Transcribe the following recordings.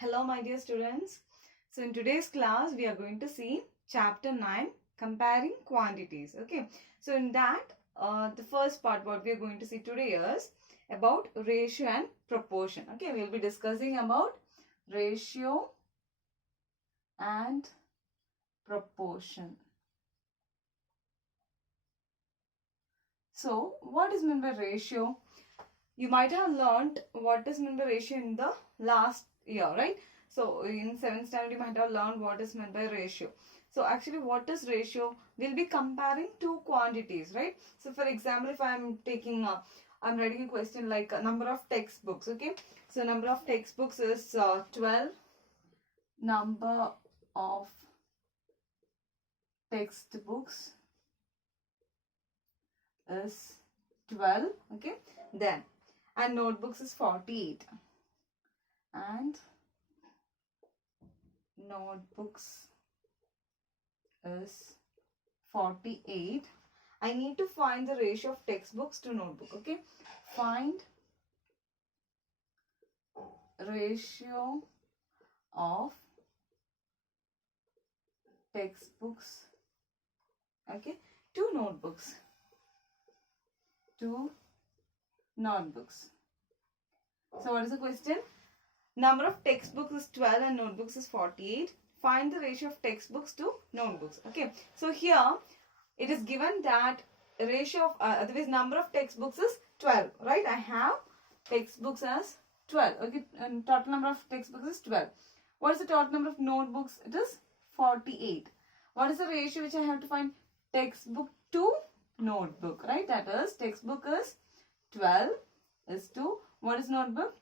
Hello my dear students. So in today's class we are going to see chapter 9, comparing quantities. Okay. So in that the first part what we are going to see today is about ratio and proportion. Okay. We will be discussing about ratio and proportion. So what is meant by ratio? You might have learned what is meant by ratio in the last year, right? So in 7th standard you might have learned what is meant by ratio. So actually what is ratio? We'll be comparing two quantities, right? So for example, if I'm taking I'm writing a question like a number of textbooks, okay? So number of textbooks is 12. Number of textbooks is 12, okay? Then and notebooks is 48 and notebooks is 48. I need to find the ratio of textbooks to notebook. Okay, find ratio of textbooks, okay, to notebooks. So what is the question? Number of textbooks is 12 and notebooks is 48. Find the ratio of textbooks to notebooks. Okay. So here it is given that ratio of otherwise number of textbooks is 12. Right. I have textbooks as 12. Okay. And total number of textbooks is 12. What is the total number of notebooks? It is 48. What is the ratio which I have to find? Textbook to notebook. Right. That is textbook is 12 is to what is notebook?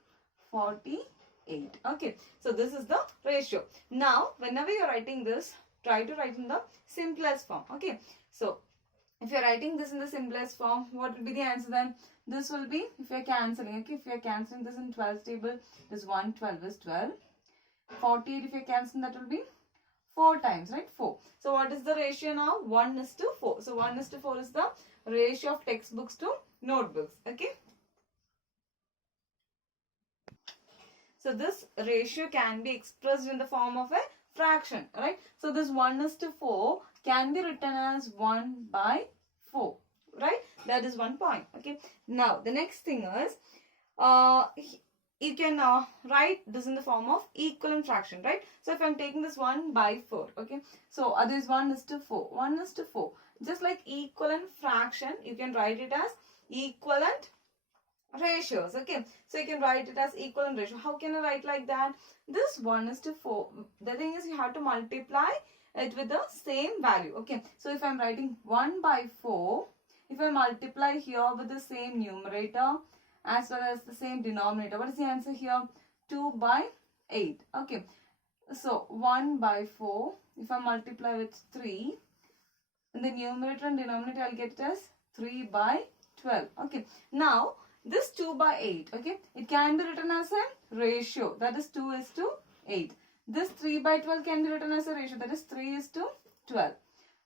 48. Okay, so this is the ratio. Now whenever you are writing this, try to write in the simplest form. Okay, so if you are writing this in the simplest form, what will be the answer then? This will be, if you are cancelling, okay, if you are cancelling this in 12 table, this 1, 12 is 12. 48 if you are cancelling, that will be 4 times, right? 4. So what is the ratio now? 1:4. So 1:4 is the ratio of textbooks to notebooks. Okay. So this ratio can be expressed in the form of a fraction, right? So this 1:4 can be written as 1/4, right? That is one point. Okay. Now the next thing is, you can write this in the form of equivalent fraction, right? So if I'm taking this 1/4, okay. So this 1:4, 1:4. Just like equivalent fraction, you can write it as equivalent ratios. Okay, so you can write it as equivalent ratio. How can I write like that? This 1:4, the thing is you have to multiply it with the same value. Okay, so if I'm writing 1/4, if I multiply here with the same numerator as well as the same denominator, what is the answer here? 2/8. Okay, so 1/4, if I multiply with 3, in the numerator and denominator I'll get it as 3/12. Okay, now this 2/8, okay, it can be written as a ratio, that is 2:8. This 3/12 can be written as a ratio, that is 3:12.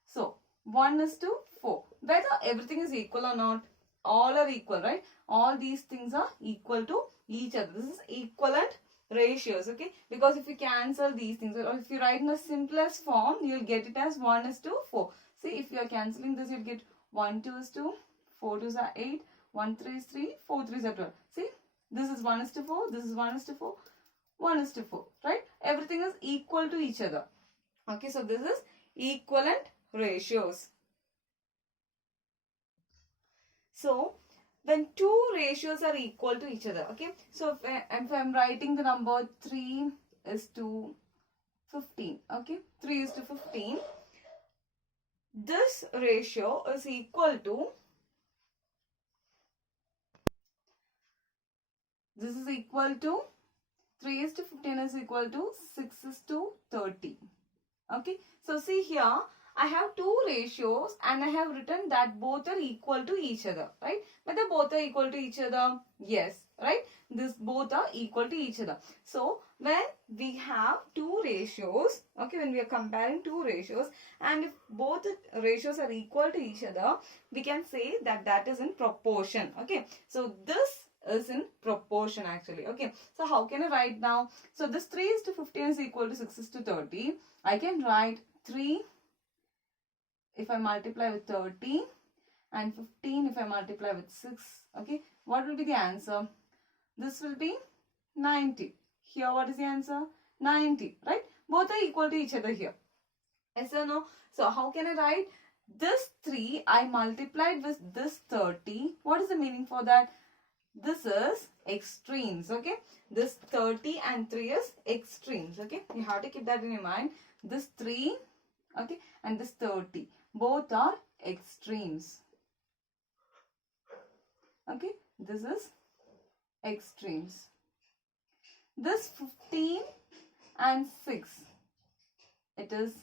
So 1:4. Whether everything is equal or not, all are equal, right? All these things are equal to each other. This is equivalent ratios, okay? Because if you cancel these things, or if you write in the simplest form, you will get it as 1:4. See, if you are cancelling this, you'll get 1 2 is 2, 4 2s are 8, 1 3 is 3, 4 3s are 12. See, this is 1:4, this is 1:4, 1:4, right? Everything is equal to each other. Okay, so this is equivalent ratios. So, when two ratios are equal to each other, okay? So, if I'm writing the number 3:15, okay? 3:15. This ratio is equal to, this is equal to 3:15 is equal to 6:30. Okay. So see here, I have two ratios and I have written that both are equal to each other, right? Whether both are equal to each other? Yes, right? This both are equal to each other. So when we have two ratios, okay, when we are comparing two ratios, and if both ratios are equal to each other, we can say that that is in proportion. Okay. So this is in proportion actually. Okay, so how can I write now? So this 3 is to 15 is equal to 6 is to 30. I can write 3 if I multiply with 30 and 15 if I multiply with 6. Okay, what will be the answer? This will be 90. Here what is the answer? 90, right? Both are equal to each other here. Yes or no? So how can I write? This 3 I multiplied with this 30. What is the meaning for that? This is extremes. Okay, this 30 and 3 is extremes. Okay, you have to keep that in your mind. This 3, okay, and this 30, both are extremes. Okay, this is extremes. This 15 and 6, it is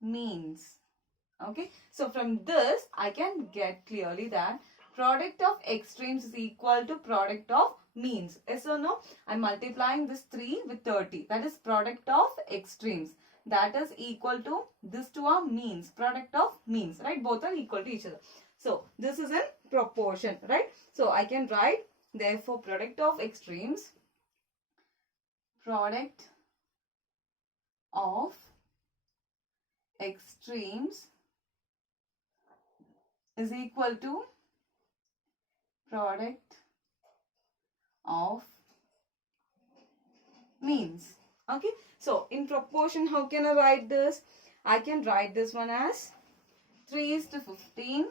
means. Okay, so from this I can get clearly that product of extremes is equal to product of means. Yes or no? I'm multiplying this 3 with 30. That is product of extremes. That is equal to this two are means. Product of means. Right? Both are equal to each other. So this is in proportion. Right? So I can write therefore product of extremes. Product of extremes is equal to product of means. Okay, so in proportion, how can I write this? I can write this one as 3 is to 15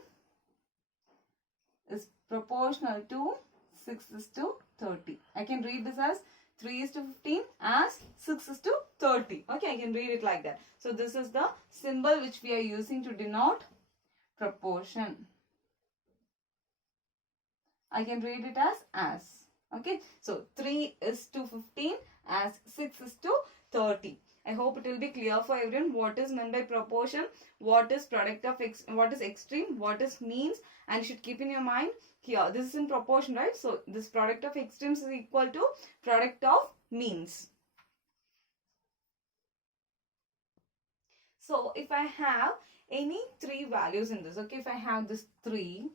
is proportional to 6 is to 30. I can read this as 3 is to 15 as 6 is to 30. Okay, I can read it like that. So this is the symbol which we are using to denote proportion. I can read it as. Okay, so 3 is to 15 as 6 is to 30. I hope it will be clear for everyone what is meant by proportion, what is product of what is extreme, what is means, and you should keep in your mind here this is in proportion, right? So this product of extremes is equal to product of means. So if I have any three values in this, okay, if I have this 3,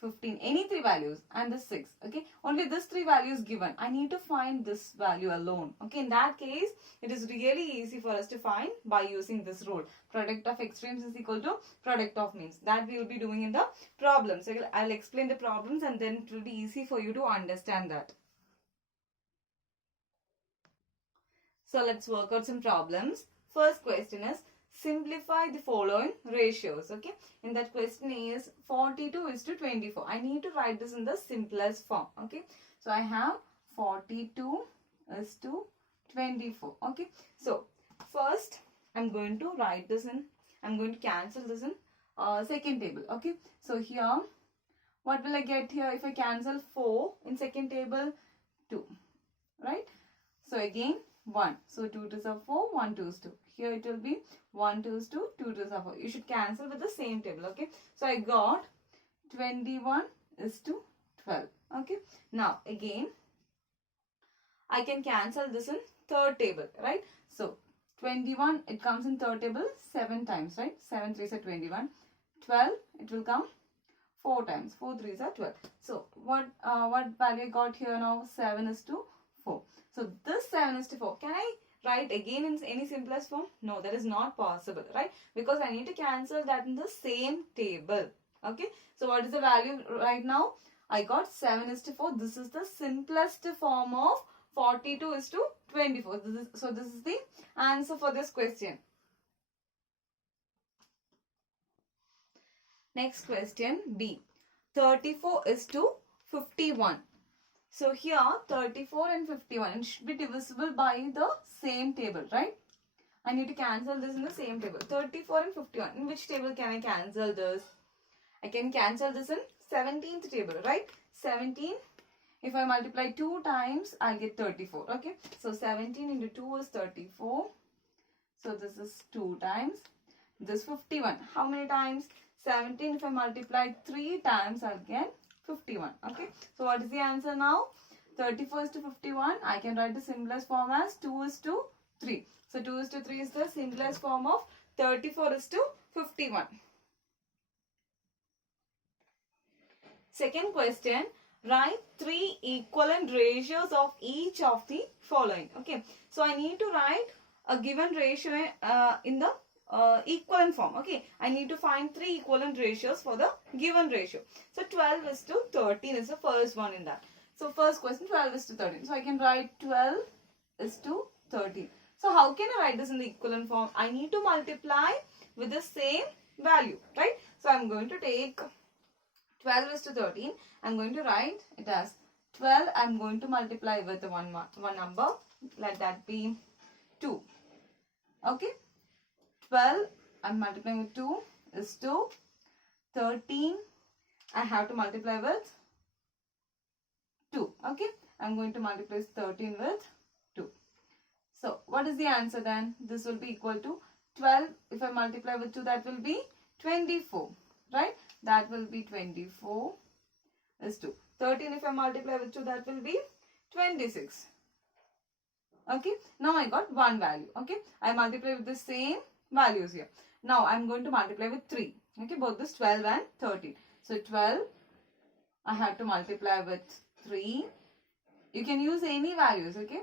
15, any three values and this 6, okay, only this three values given, I need to find this value alone. Okay, in that case it is really easy for us to find by using this rule. Product of extremes is equal to product of means. That we will be doing in the problems. So I'll explain the problems and then it will be easy for you to understand that. So let's work out some problems. First question is simplify the following ratios. Okay, in that question is 42 is to 24. I need to write this in the simplest form. Okay, so I have 42 is to 24. Okay, so first I'm going to write this in, I'm going to cancel this in second table. Okay, so here what will I get here if I cancel 4 in second table? 2, right? So again 1. So 2 2s are 4, 1 2 is 2. Here it will be 1 2 is 2, 2 2s are 4. You should cancel with the same table. Okay. So I got 21 is to 12. Okay. Now again I can cancel this in third table. Right. So 21 it comes in third table 7 times. Right. 7 3s are 21. 12 it will come 4 times. 4 3s are 12. So what value I got here now? 7 is to 4. So this 7 is to 4. Can I write again in any simplest form? No, that is not possible, right? Because I need to cancel that in the same table. Okay. So what is the value right now? I got 7 is to 4. This is the simplest form of 42 is to 24. So this is the answer for this question. Next question B. 34 is to 51. So here 34 and 51 should be divisible by the same table, right? I need to cancel this in the same table. 34 and 51. In which table can I cancel this? I can cancel this in 17th table, right? 17. If I multiply 2 times, I'll get 34. Okay. So 17 into 2 is 34. So this is 2 times. This 51. How many times? 17. If I multiply 3 times, I'll get 51. Okay. So what is the answer now? 34 is to 51. I can write the simplest form as 2 is to 3. So 2 is to 3 is the simplest form of 34 is to 51. Second question. write 3 equivalent ratios of each of the following. Okay, so I need to write a given ratio in the equivalent form. Okay, I need to find 3 equivalent ratios for the given ratio. So 12 is to 13 is the first one in that. So first question, 12 is to 13. So I can write 12 is to 13. So how can I write this in the equivalent form? I need to multiply with the same value, right? So I'm going to take 12 is to 13. I'm going to write it as 12. I'm going to multiply with one number. Let that be 2. Okay. 12, I'm multiplying with 2 is to 13. I have to multiply with 2. Okay. I'm going to multiply 13 with 2. So what is the answer then? This will be equal to 12. If I multiply with 2, that will be 24. Right? That will be 24 is 2. 13 if I multiply with 2, that will be 26. Okay. Now I got one value. Okay. I multiply with the same values here. Now I'm going to multiply with 3. Okay. Both this 12 and 13. So 12 I have to multiply with 3. You can use any values. Okay.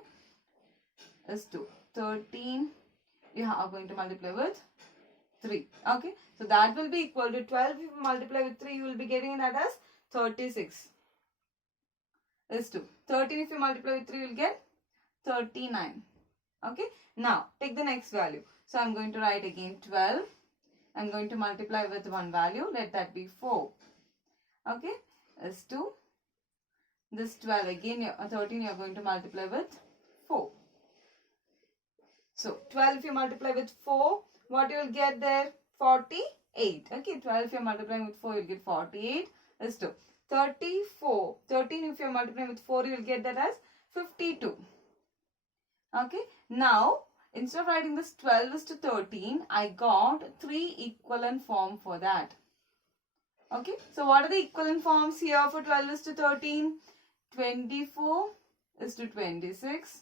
Is 2. 13 you are going to multiply with 3. Okay. So that will be equal to 12. If you multiply with 3, you will be getting that as 36. Is 2. 13 if you multiply with 3, you will get 39. Okay. Now take the next value. So I'm going to write again 12. I'm going to multiply with one value. Let that be 4. Okay. Is 2. This 12 again, 13 you are going to multiply with 4. So 12 if you multiply with 4, what you will get there? 48. Okay. 12 if you are multiplying with 4, you will get 48 is 2. 34. 13 if you are multiplying with 4, you will get that as 52. Okay. Now, instead of writing this 12 is to 13, I got 3 equivalent form for that. Okay. So, what are the equivalent forms here for 12 is to 13? 24 is to 26.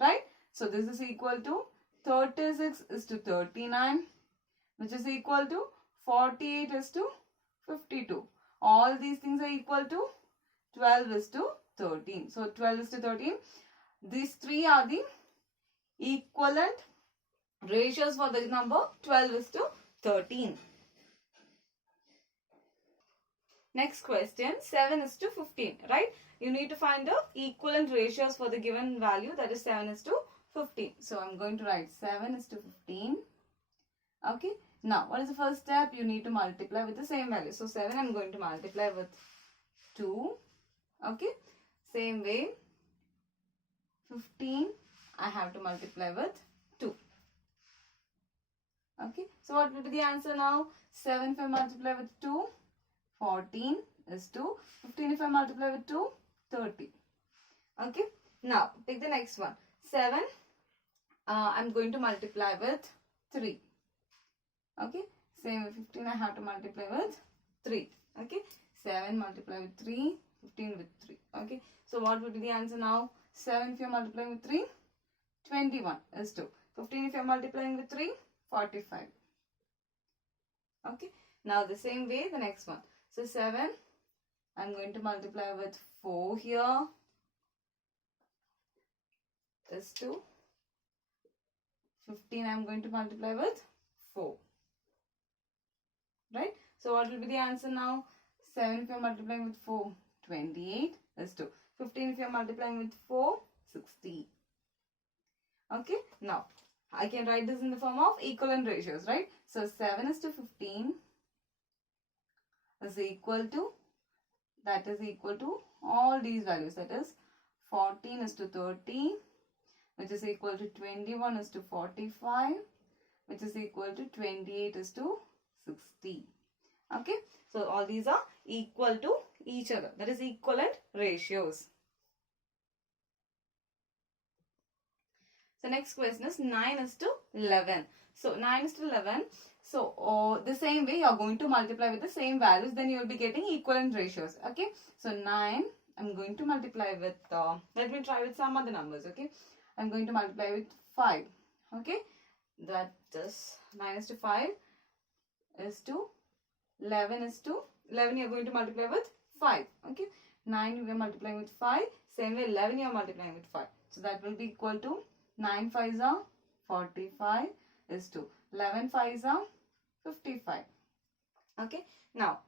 Right. So, this is equal to 36 is to 39, which is equal to 48 is to 52. All these things are equal to 12 is to 13. So, 12 is to 13. These 3 are the equivalent ratios for the number 12 is to 13. Next question, 7 is to 15, right? You need to find the equivalent ratios for the given value, that is 7 is to 15. So, I'm going to write 7 is to 15. Okay. Now, what is the first step? You need to multiply with the same value. So, 7 I'm going to multiply with 2. Okay. Same way, 15 I have to multiply with 2. Okay. So, what will be the answer now? 7 if I multiply with 2, 14 is 2. 15 if I multiply with 2, 30. Okay. Now, take the next one. 7 I'm going to multiply with 3. Okay. Same with 15 I have to multiply with 3. Okay. 7 multiply with 3, 15 with 3. Okay. So, what will be the answer now? 7 if you are multiplying with 3, 21 is 2. 15 if you are multiplying with 3, 45. Okay. Now, the same way, the next one. So, 7, I'm going to multiply with 4 here is 2. 15, I'm going to multiply with 4. Right? So, what will be the answer now? 7 if you are multiplying with 4, 28 is 2. 15 if you are multiplying with 4, 60. Okay. Now, I can write this in the form of equivalent ratios, right? So, 7 is to 15 is equal to, that is equal to all these values. That is 14 is to 30, which is equal to 21 is to 45, which is equal to 28 is to 60. Okay. So, all these are equal to each other. That is equivalent ratios. So, next question is 9 is to 11. So, 9 is to 11. So, the same way you are going to multiply with the same values. Then you will be getting equivalent ratios. Okay. So, 9 I'm going to multiply with, let me try with some other numbers. Okay. I'm going to multiply with 5. Okay. That is 9 is to 5 is to 11 is to 11 you are going to multiply with 5. Okay. 9 you are multiplying with 5. Same way 11 you are multiplying with 5. So that will be equal to 9 5s are 45 is to 11 5s are 55. Okay. Now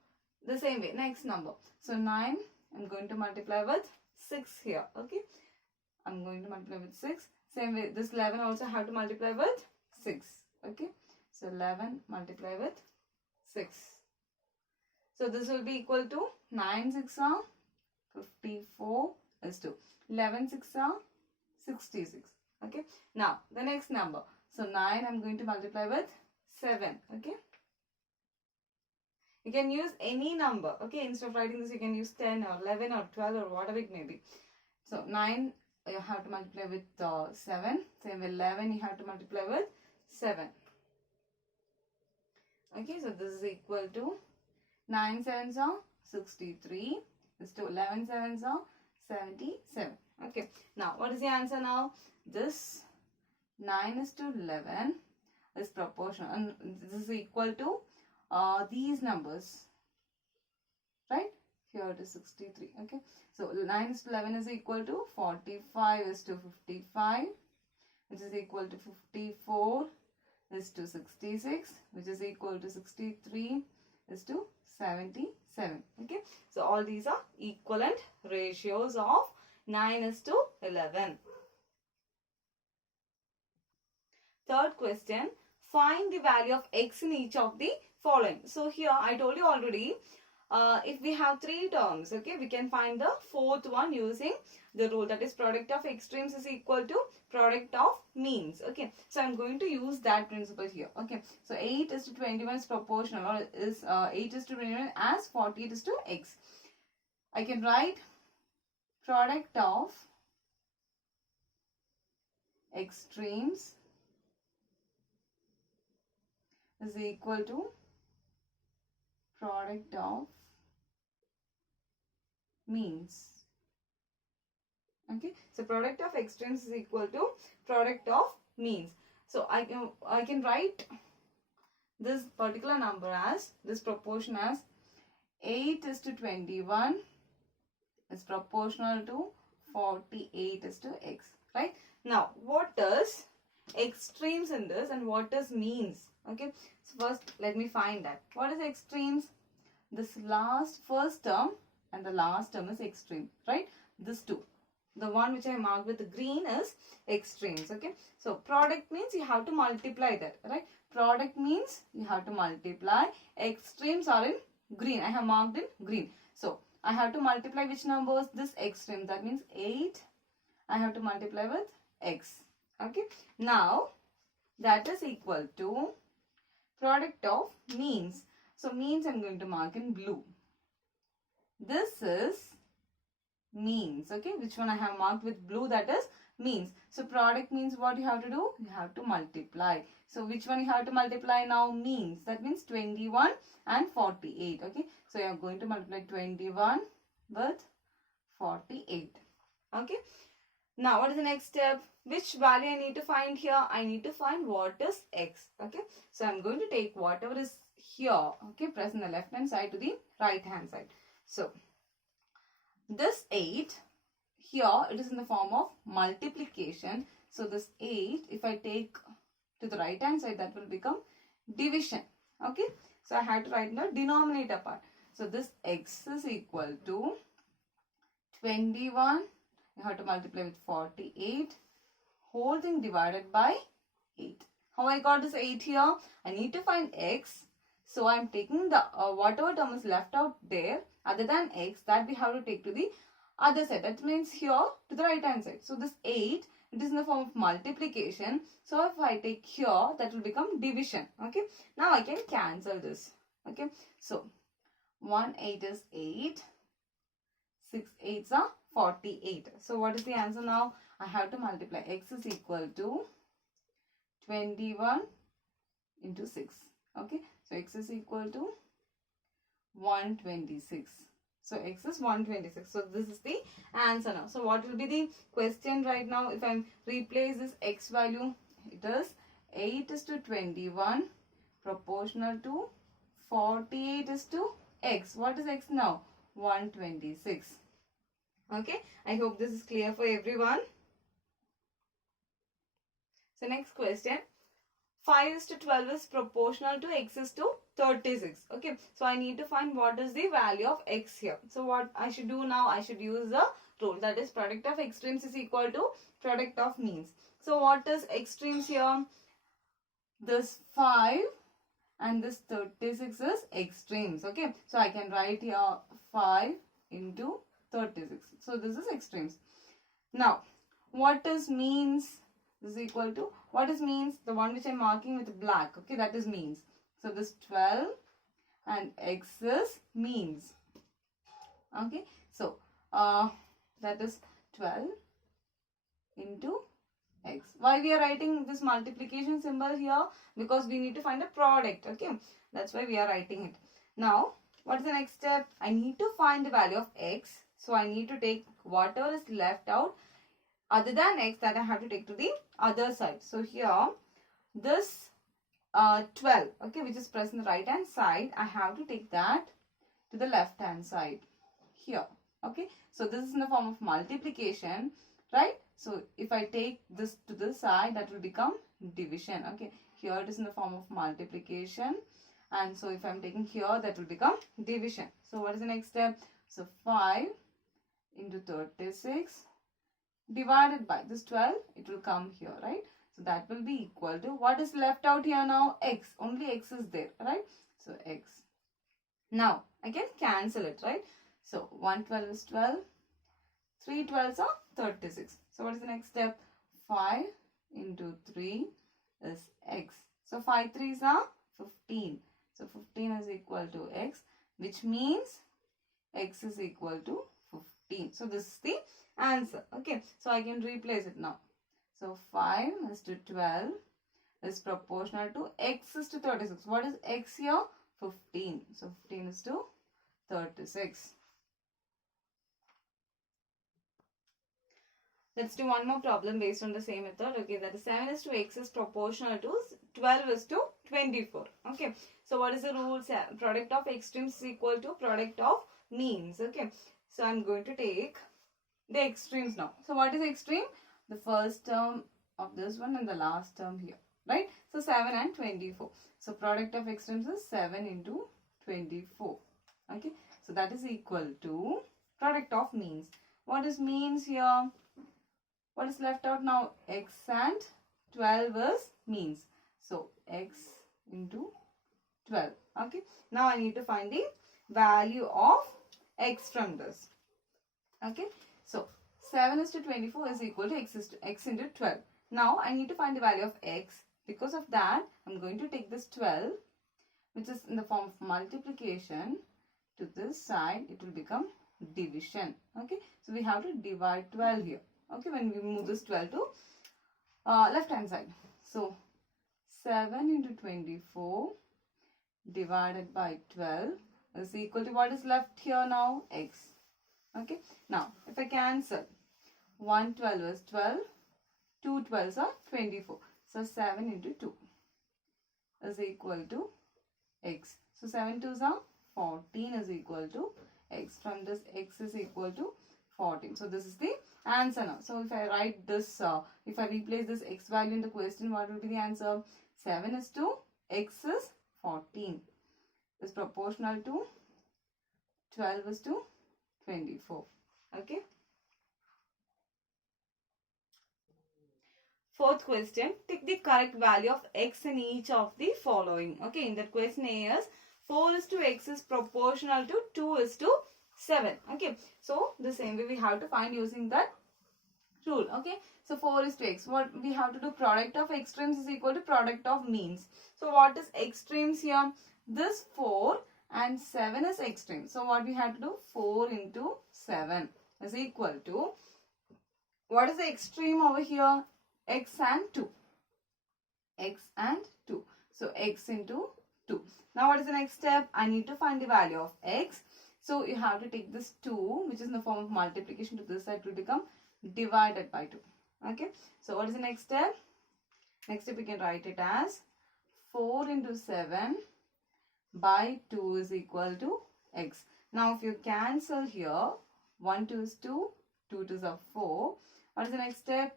the same way next number. So 9 I'm going to multiply with 6 here. Okay. I'm going to multiply with 6. Same way this 11 also have to multiply with 6. Okay. So 11 multiply with 6. So this will be equal to 9 6 are 54 is to 11 6 are 66. Okay. Now the next number. So 9 I'm going to multiply with 7. Okay. You can use any number. Okay. Instead of writing this you can use 10 or 11 or 12 or whatever it may be. So 9 you have to multiply with 7. Same way 11 you have to multiply with 7. Okay. So this is equal to 9 7s are 63 is to 11 7s are 77. Okay. Now what is the answer now? This 9 is to 11 is proportional and this is equal to these numbers, right? Here it is 63. Okay. So 9 is to 11 is equal to 45 is to 55, which is equal to 54 is to 66, which is equal to 63 is to 77. Okay. So all these are equivalent ratios of 9 is to 11. Third question, find the value of x in each of the following. So here I told you already, if we have 3 terms, okay, we can find the fourth one using the rule, that is product of extremes is equal to product of means. Okay, so I'm going to use that principle here. Okay, so 8 is to 21 is proportional, or is 8 is to 21 as 48 is to x. I can write product of extremes is equal to product of means. Okay, so product of extremes is equal to product of means. So I can write this particular number as, this proportion as 8 is to 21 is proportional to 48 is to x, right? Now what is extremes in this and what is means? Okay, so first let me find that. What is extremes? This first term and the last term is extreme, right? This two. The one which I marked with the green is extremes. Okay, so product means you have to multiply that, right? Product means you have to multiply. Extremes are in green. I have marked in green. So I have to multiply which numbers? This extreme. That means 8. I have to multiply with x. Okay, now that is equal to product of means. So means I'm going to mark in blue. This is means. Okay, which one I have marked with blue? That is means. So product means what you have to do? You have to multiply. So which one you have to multiply now? Means. That means 21 and 48. Okay, so you are going to multiply 21 with 48. Okay, now what is the next step? Which value I need to find here? I need to find what is x. Okay, so I'm going to take whatever is here, okay, press in the left hand side to the right hand side. So this 8 here, it is in the form of multiplication. So this 8, if I take to the right hand side, that will become division. Okay, so I had to write in the denominator part. So this x is equal to 21. You have to multiply with 48. Whole thing divided by 8. How I got this 8 here? I need to find x. So I am taking the whatever term is left out there other than x, that we have to take to the other side. That means here to the right hand side. So this 8, it is in the form of multiplication. So if I take here, that will become division. Okay. Now I can cancel this. Okay. So 1 8 is 8. 6 8s are 48. So what is the answer now? I have to multiply. X is equal to 21 into 6. Okay. So x is equal to 126. So x is 126. So this is the answer now. So what will be the question right now? If I replace this x value, it is 8 is to 21 proportional to 48 is to x. What is x now? 126. Okay, I hope this is clear for everyone. So next question. 5 is to 12 is proportional to x is to 36. Okay, so I need to find what is the value of x here. So what I should do now, I should use the rule, that is product of extremes is equal to product of means. So what is extremes here? This 5 and this 36 is extremes. Okay, so I can write here 5 into 36. So this is extremes. Now what is means? Is equal to, what is means? The one which I'm marking with black. Okay, that is means. So this 12 and x is means. Okay, so that is 12 into x. Why we are writing this multiplication symbol here? Because we need to find a product. Okay, that's why we are writing it. Now what is the next step? I need to find the value of x. So I need to take whatever is left out other than x, that I have to take to the other side. So here this 12, okay, which is present in the right hand side, I have to take that to the left hand side here. Okay, so this is in the form of multiplication, right? So if I take this to this side, that will become division. Okay, here it is in the form of multiplication, and so if I'm taking here, that will become division. So what is the next step? So 5 into 36 divided by this 12, it will come here, right? So that will be equal to, what is left out here now? X. Only x is there, right? So x. Now I can cancel it, right? So 1 12 is 12, 3 12s are 36. So what is the next step? 5 into 3 is x. So 5 3s are 15. So 15 is equal to x, which means x is equal to 15. So this is the answer. Okay, so I can replace it now. So 5 is to 12 is proportional to x is to 36. What is x here? 15. So 15 is to 36. Let's do one more problem based on the same method. Okay, that is 7 is to x is proportional to 12 is to 24. Okay, so what is the rule? Product of extremes is equal to product of means. Okay, so I'm going to take the extremes now. So what is extreme? The first term of this one and the last term here, right? So 7 and 24. So product of extremes is 7 into 24. Okay, so that is equal to product of means. What is means here? What is left out now? X and 12 is means. So x into 12. Okay, now I need to find the value of x from this. Okay, so 7 is to 24 is equal to x into 12. Now I need to find the value of x. Because of that, I'm going to take this 12, which is in the form of multiplication, to this side. It will become division. Okay, so we have to divide 12 here. Okay, when we move this 12 to left hand side. So 7 into 24 divided by 12 is equal to, what is left here now? X. Okay, now if I cancel, 1 12 is 12, 2 12s are 24. So 7 into 2 is equal to x. So 7 2s are 14 is equal to x. From this, x is equal to 14. So this is the answer now. So if I write this, if I replace this x value in the question, what will be the answer? 7 is to x is 14 is proportional to 12 is to 24. Okay. Fourth question, take the correct value of x in each of the following. Okay, in that question A is 4 is to x is proportional to 2 is to 7. Okay, so the same way we have to find using that rule. Okay, so 4 is to x. What we have to do? Product of extremes is equal to product of means. So what is extremes here? This 4 and 7 is extreme. So what we have to do? 4 into 7 is equal to, what is the extreme over here? X and 2. X and 2. So x into 2. Now what is the next step? I need to find the value of x. So you have to take this 2, which is in the form of multiplication, to this side, will become divided by 2. Okay. So what is the next step? Next step we can write it as 4 into 7 by 2 is equal to x. Now if you cancel here, 1 2 is 2, 2 2s are 4. What is the next step?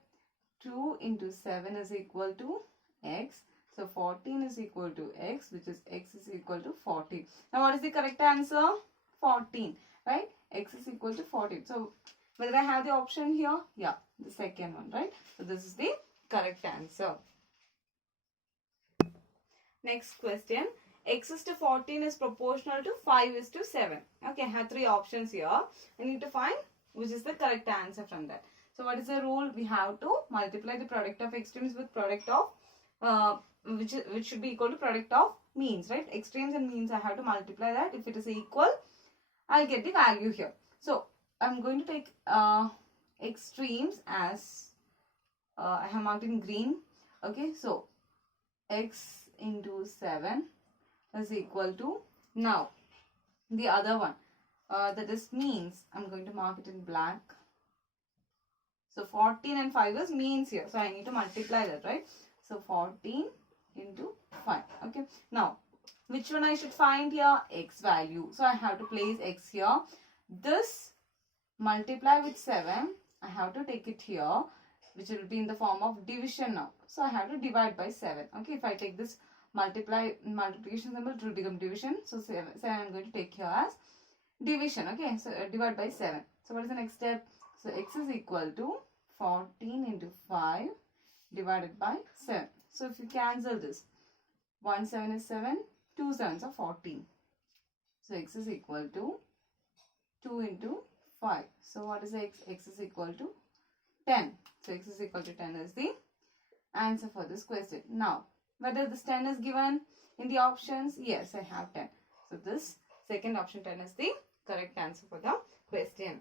2 into 7 is equal to x. So 14 is equal to x, which is x is equal to 14. Now what is the correct answer? 14, right? X is equal to 14. So whether I have the option here? Yeah, the second one, right? So this is the correct answer. Next question. X is to 14 is proportional to 5 is to 7. Okay, I have 3 options here. I need to find which is the correct answer from that. So what is the rule? We have to multiply the product of extremes with product of which should be equal to product of means, right? Extremes and means, I have to multiply that. If it is equal, I'll get the value here. So I'm going to take extremes as I have marked in green. Okay, so x into 7 is equal to, now the other one that is means, I'm going to mark it in black. So 14 and 5 is means here. So I need to multiply that, right? So 14 into 5. Okay. Now, which one I should find here? X value. So I have to place x here. This multiply with 7. I have to take it here, which will be in the form of division now. So I have to divide by 7. Okay. If I take this multiplication symbol, it will become division. So 7 I'm going to take here as division. Okay. So divide by 7. So what is the next step? So x is equal to 14 into 5 divided by 7. So if you cancel this, 1 7 is 7, 2 7s are 14. So x is equal to 2 into 5. So what is x? X is equal to 10. So x is equal to 10 is the answer for this question. Now, whether this 10 is given in the options? Yes, I have 10. So this second option 10 is the correct answer for the question.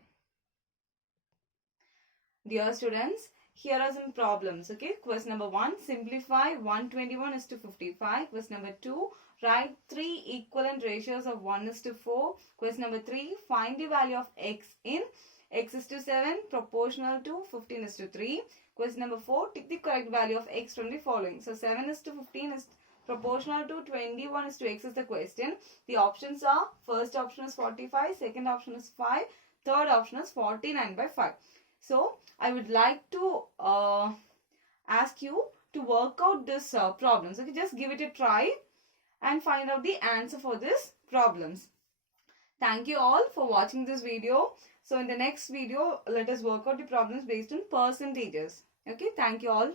Dear students, here are some problems. Okay, question number 1, simplify 121 is to 55. Question number 2, write 3 equivalent ratios of 1 is to 4. Question number 3, find the value of x in x is to 7 proportional to 15 is to 3. Question number 4, take the correct value of x from the following. So 7 is to 15 is proportional to 21 is to x is the question. The options are, first option is 45, second option is 5, third option is 49 by 5. So I would like to ask you to work out this problems. Okay, just give it a try and find out the answer for this problems. Thank you all for watching this video. So in the next video, let us work out the problems based on percentages. Okay, thank you all.